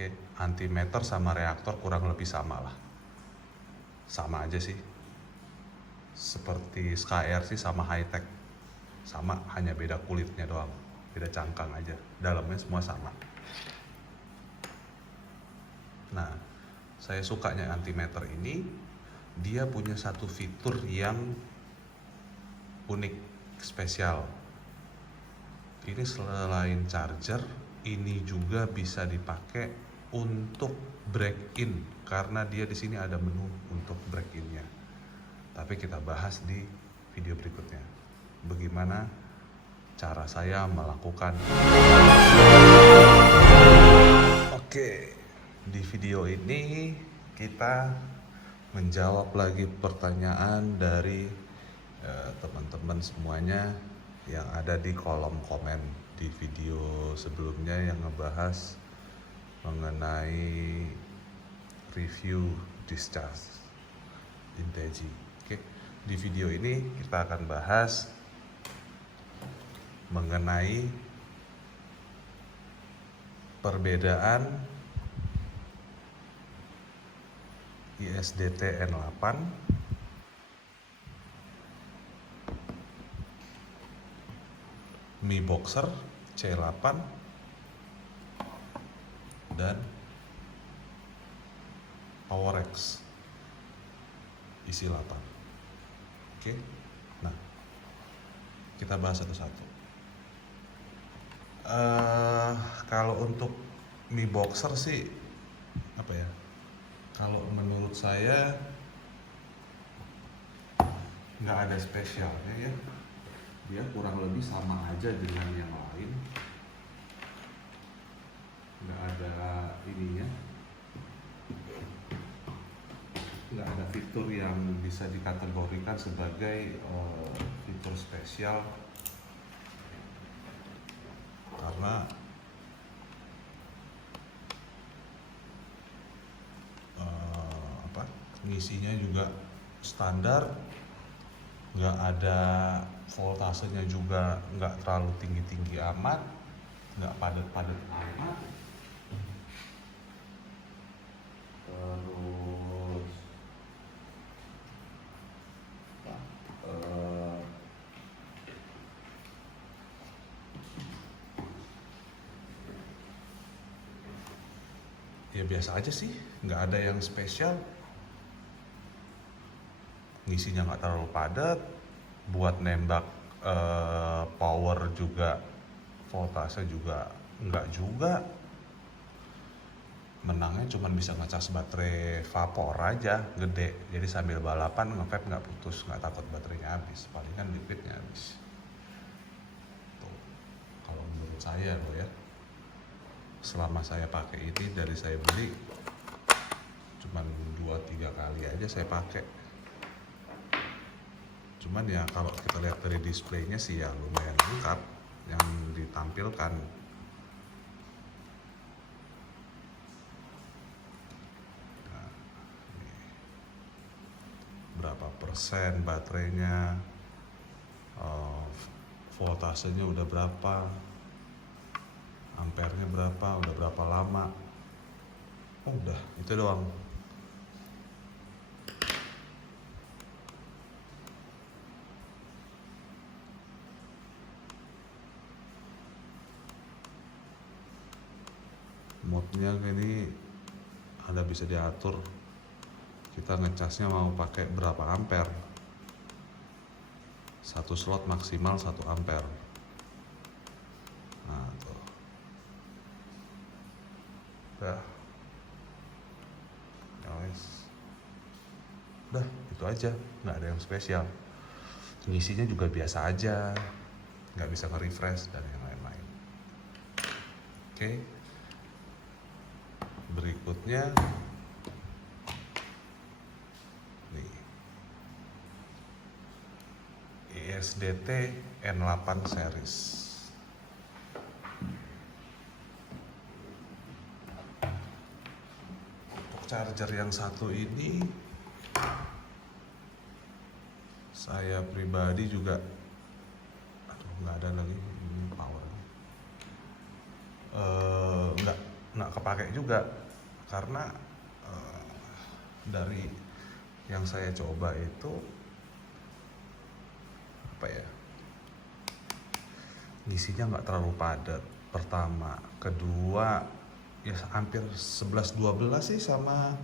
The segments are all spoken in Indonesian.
Oke, antimeter sama reaktor kurang lebih sama lah. Sama aja sih. Seperti SKR sih sama Hightech. Sama, hanya beda kulitnya doang. Beda cangkang aja. Dalamnya semua sama. Nah, saya sukanya antimeter ini, dia punya satu fitur yang unik, spesial. Ini selain charger, ini juga bisa dipakai untuk break in karena dia di sini ada menu untuk break in-nya. Tapi kita bahas di video berikutnya. Bagaimana cara saya melakukan. Oke, di video ini kita menjawab lagi pertanyaan dari teman-teman semuanya yang ada di kolom komen di video sebelumnya yang ngebahas mengenai review discharge Integy. Oke, di video ini kita akan bahas mengenai perbedaan ISDT N8 Mi Boxer C8 dan PowerX isi 8. Oke, nah kita bahas satu-satu. Kalau untuk Mi Boxer sih apa ya? Kalau menurut saya nggak ada spesialnya ya. Dia kurang lebih sama aja dengan yang lain. Nggak ada ininya. Nggak ada fitur yang bisa dikategorikan sebagai fitur spesial. Karena ngisinya juga standar, nggak ada voltasenya juga nggak terlalu tinggi-tinggi amat, nggak padat-padat amat. Terus ya biasa aja sih, nggak ada yang spesial. Ngisinya nggak terlalu padat, buat nembak power juga, voltase juga nggak juga. Menangnya cuma bisa ngecas baterai vapor aja, gede. Jadi sambil balapan nge-vape nggak putus, nggak takut baterainya habis. Palingan liquidnya habis. Tuh, kalau menurut saya loh ya. Selama saya pakai ini, dari saya beli cuman 2-3 kali aja saya pakai. Cuman ya kalau kita lihat dari displaynya sih ya lumayan lengkap yang ditampilkan. Nah, berapa persen baterainya, voltasenya udah berapa, ampernya berapa, udah berapa lama. Udah itu doang. Mode-nya ini ada bisa diatur. Kita ngecasnya mau pakai berapa ampere. Satu slot maksimal 1 ampere. Nah, tuh. Udah. Guys. Udah, itu aja. Nggak ada yang spesial. Ngisinya juga biasa aja. Nggak bisa nge-refresh dan yang lain-lain. Oke. Berikutnya nih, ISDT N8 series. Untuk charger yang satu ini saya pribadi juga nggak ada lagi ini power, nggak kepake pakai juga, karena dari yang saya coba itu apa ya, ngisinya nggak terlalu padat pertama, kedua ya hampir 11-12 sih sama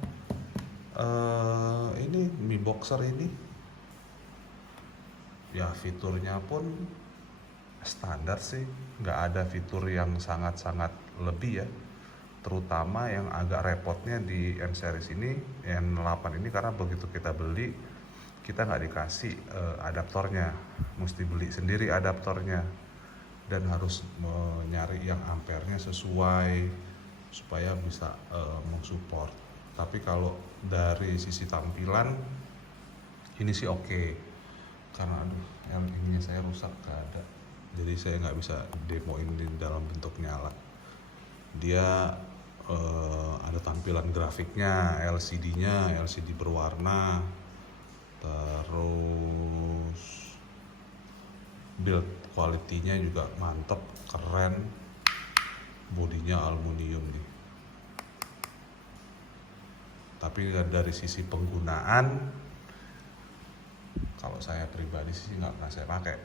ini Mi Boxer ini. Ya fiturnya pun standar sih, nggak ada fitur yang sangat-sangat lebih ya, terutama yang agak repotnya di M series ini, N8 ini, karena begitu kita beli kita nggak dikasih adaptornya, mesti beli sendiri adaptornya dan harus nyari yang ampernya sesuai supaya bisa mensupport. Tapi kalau dari sisi tampilan ini sih oke. Karena ininya saya rusak, gak ada, jadi saya nggak bisa demoin di dalam bentuk nyala. Dia ada tampilan grafiknya, LCD-nya LCD berwarna, terus build quality-nya juga mantep, keren, bodinya aluminium nih. Tapi dari sisi penggunaan, kalau saya pribadi sih nggak pernah saya pakai.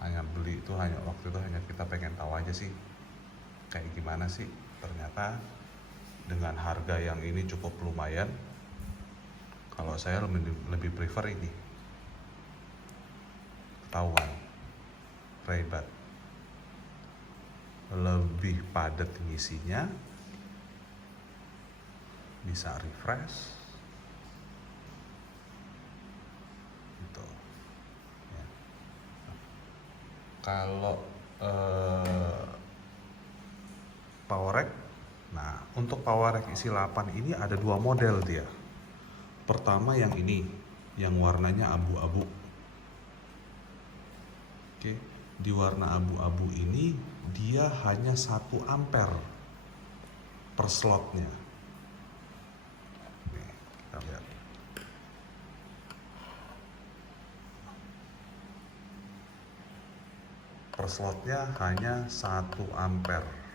Hanya beli itu waktu itu hanya kita pengen tahu aja sih kayak gimana sih. Ternyata dengan harga yang ini cukup lumayan, kalau saya lebih prefer ini, ketahuan Ray-Ban, lebih padat ngisinya, bisa refresh gitu ya. Kalau power rack, nah untuk power rack isi 8 ini ada 2 model dia. Pertama yang ini, yang warnanya abu-abu. Oke, di warna abu-abu ini dia hanya 1 ampere per slotnya. Nih, kita lihat. Per slotnya hanya 1 ampere.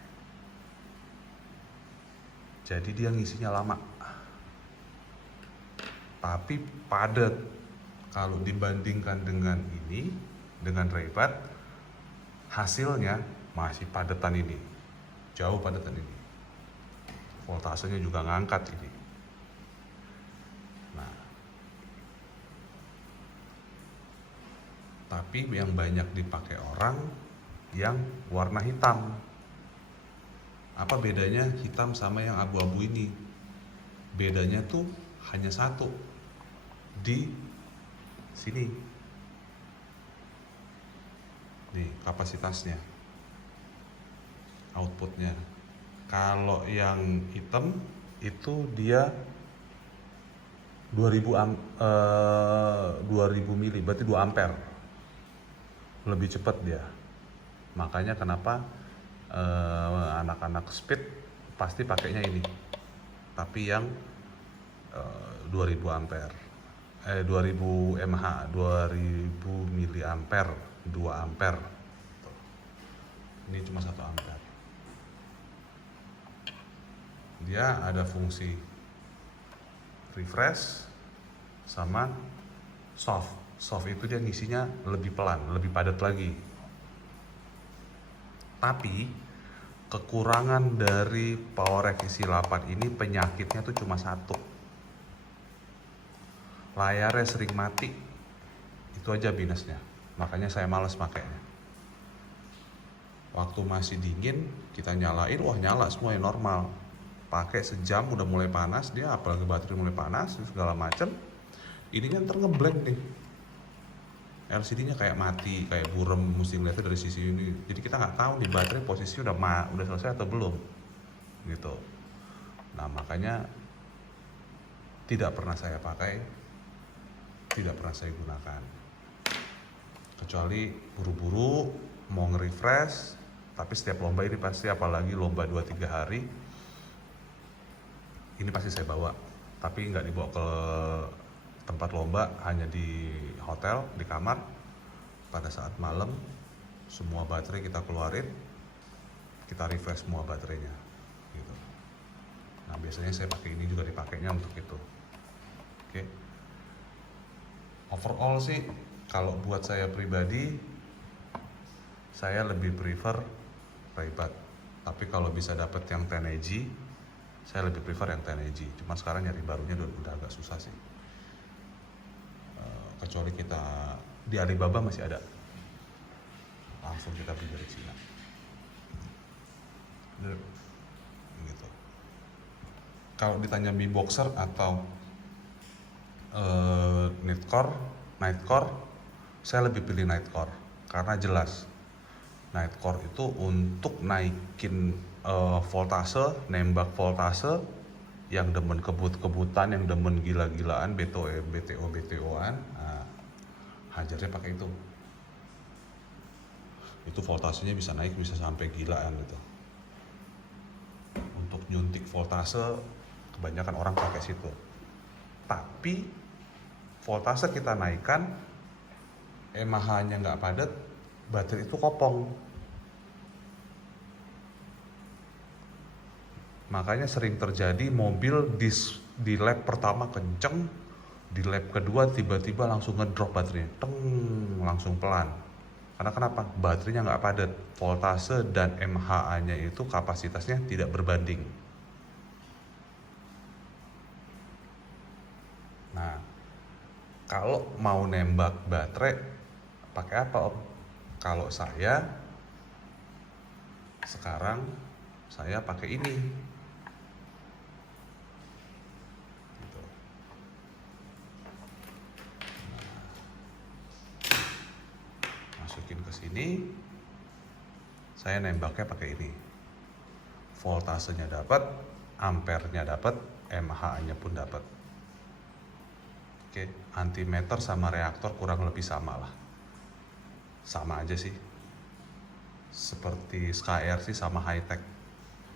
Jadi dia ngisinya lama. Tapi padat. Kalau dibandingkan dengan ini, dengan Ray-Ban, hasilnya masih padetan ini, jauh padetan ini, voltasenya juga ngangkat ini. Nah, tapi yang banyak dipakai orang yang warna hitam. Apa bedanya hitam sama yang abu-abu ini? Bedanya tuh hanya satu, di sini nih kapasitasnya, outputnya. Kalau yang hitam itu dia 2000 mili, berarti 2 ampere, lebih cepat dia. Makanya kenapa anak-anak speed pasti pakainya ini, tapi yang 2000 ampere, 2000 mAh, 2000 miliampere, 2 ampere. Ini cuma 1 ampere. Dia ada fungsi refresh sama soft. Soft itu dia ngisinya lebih pelan, lebih padat lagi. Tapi kekurangan dari PowerRack isi 8 ini penyakitnya tuh cuma satu. Layarnya sering mati. Itu aja minusnya. Makanya saya males pakainya. Waktu masih dingin kita nyalain, wah nyala semua yang normal. Pakai sejam udah mulai panas dia, apalagi baterai mulai panas segala macem. Ininya ntar ngeblank nih. LCD-nya kayak mati, kayak burem, mesti ngeliatnya dari sisi ini. Jadi kita nggak tahu nih baterai posisi udah selesai atau belum, gitu. Nah makanya tidak pernah saya pakai, tidak pernah saya gunakan. Kecuali buru-buru mau nge-refresh, tapi setiap lomba ini pasti, apalagi lomba 2-3 hari, ini pasti saya bawa. Tapi nggak dibawa ke tempat lomba, hanya di hotel, di kamar. Pada saat malam semua baterai kita keluarin, kita refresh semua baterainya gitu. Nah biasanya saya pakai ini juga dipakainya untuk itu. Oke. Overall sih kalau buat saya pribadi, saya lebih prefer Ray-Ban. Tapi kalau bisa dapat yang 10AG, saya lebih prefer yang 10AG. Cuma sekarang nyari barunya udah agak susah sih. Kecuali kita di Alibaba masih ada, langsung kita beli dari Cina. Gitu. Kalau ditanya Mi Boxer atau Nightcore, saya lebih pilih Nightcore karena jelas Nightcore itu untuk naikin voltase, nembak voltase, yang demen kebut-kebutan, yang demen gila-gilaan, BTO-an, nah, hajarnya pakai itu. Itu voltasenya bisa naik, bisa sampai gilaan gitu. Untuk nyuntik voltase, kebanyakan orang pakai situ. Tapi voltase kita naikkan, mAh-nya nggak padat, baterai itu kopong. Makanya sering terjadi mobil di lap pertama kenceng, di lap kedua tiba-tiba langsung ngedrop baterainya, langsung pelan. Karena kenapa? Baterainya nggak padat, voltase dan mAh-nya itu kapasitasnya tidak berbanding. Nah, kalau mau nembak baterai, pakai apa Om? Kalau saya sekarang pakai ini. Gitu. Masukin ke sini, saya nembaknya pakai ini. Voltasenya dapat, ampernya dapat, mAh-nya pun dapat. Oke, antimeter sama reaktor kurang lebih sama lah. Sama aja sih. Seperti SKR sih sama High-Tech.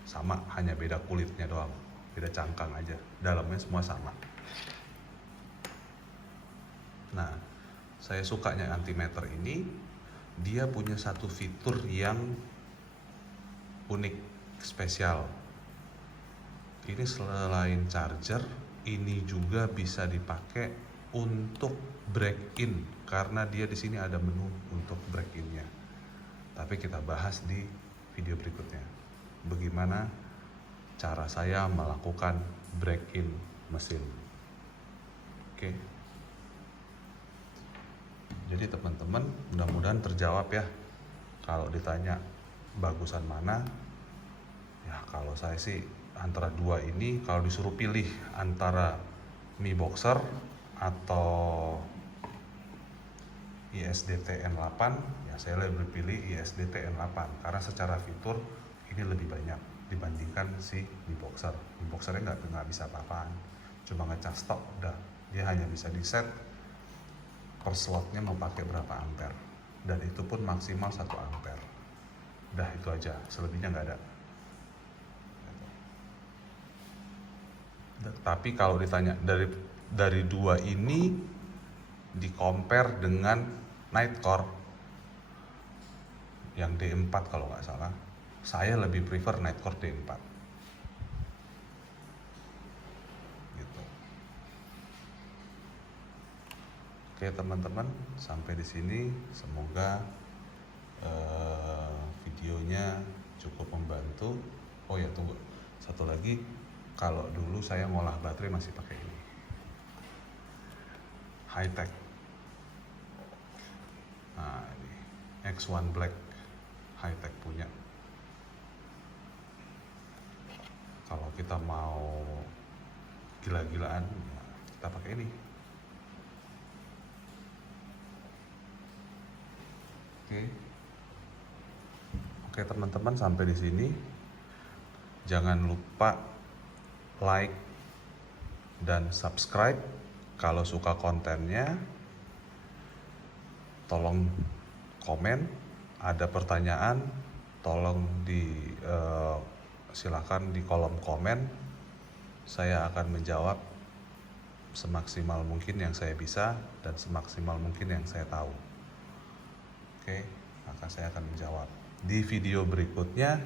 Sama, hanya beda kulitnya doang. Beda cangkang aja. Dalamnya semua sama. Nah, saya sukanya antimeter ini, dia punya satu fitur yang unik, spesial. Ini selain charger, ini juga bisa dipakai untuk break in karena dia di sini ada menu untuk break in-nya. Tapi kita bahas di video berikutnya. Bagaimana cara saya melakukan break in mesin. Oke. Jadi teman-teman, mudah-mudahan terjawab ya. Kalau ditanya bagusan mana, ya kalau saya sih antara dua ini, kalau disuruh pilih antara Mi Boxer atau ISDT N8, ya saya lebih pilih ISDT N8 karena secara fitur ini lebih banyak dibandingkan si Mi Boxer. Mi Boxernya nggak bisa apa-apaan, cuma ngecas stok udah. Dia hanya bisa di set per slotnya mau pakai berapa ampere, dan itu pun maksimal 1 ampere. Udah itu aja, selebihnya nggak ada. Tapi kalau ditanya dari dua ini di compare dengan Nightcore yang D4 kalau nggak salah, saya lebih prefer Nightcore D4 gitu. Oke teman-teman, sampai di sini semoga videonya cukup membantu. Oh ya, tunggu satu lagi, kalau dulu saya ngolah baterai masih pakai ini High-Tech. Nah ini X1 Black High-Tech punya. Kalau kita mau gila-gilaan, ya kita pakai ini. Oke teman-teman, sampai di sini. Jangan lupa like dan subscribe. Kalau suka kontennya, tolong komen. Ada pertanyaan, tolong silakan di kolom komen. Saya akan menjawab semaksimal mungkin yang saya bisa dan semaksimal mungkin yang saya tahu. Oke, maka saya akan menjawab. Di video berikutnya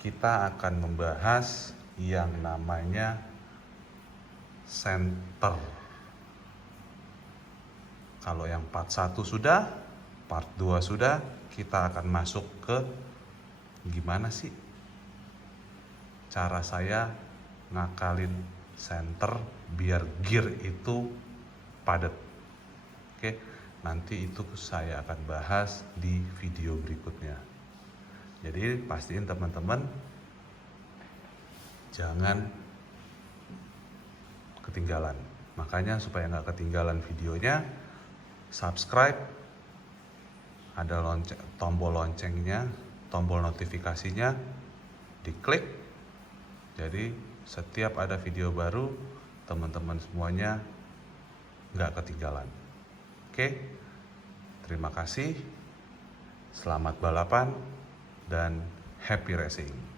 kita akan membahas yang namanya center. Kalau yang part 1 sudah, part 2 sudah, kita akan masuk ke gimana sih cara saya ngakalin center biar gear itu padat. Oke, nanti itu saya akan bahas di video berikutnya. Jadi pastiin teman-teman jangan ketinggalan. Makanya supaya nggak ketinggalan videonya, subscribe, ada tombol loncengnya, tombol notifikasinya, diklik. Jadi setiap ada video baru, teman-teman semuanya nggak ketinggalan. Oke, terima kasih, selamat balapan, dan happy racing.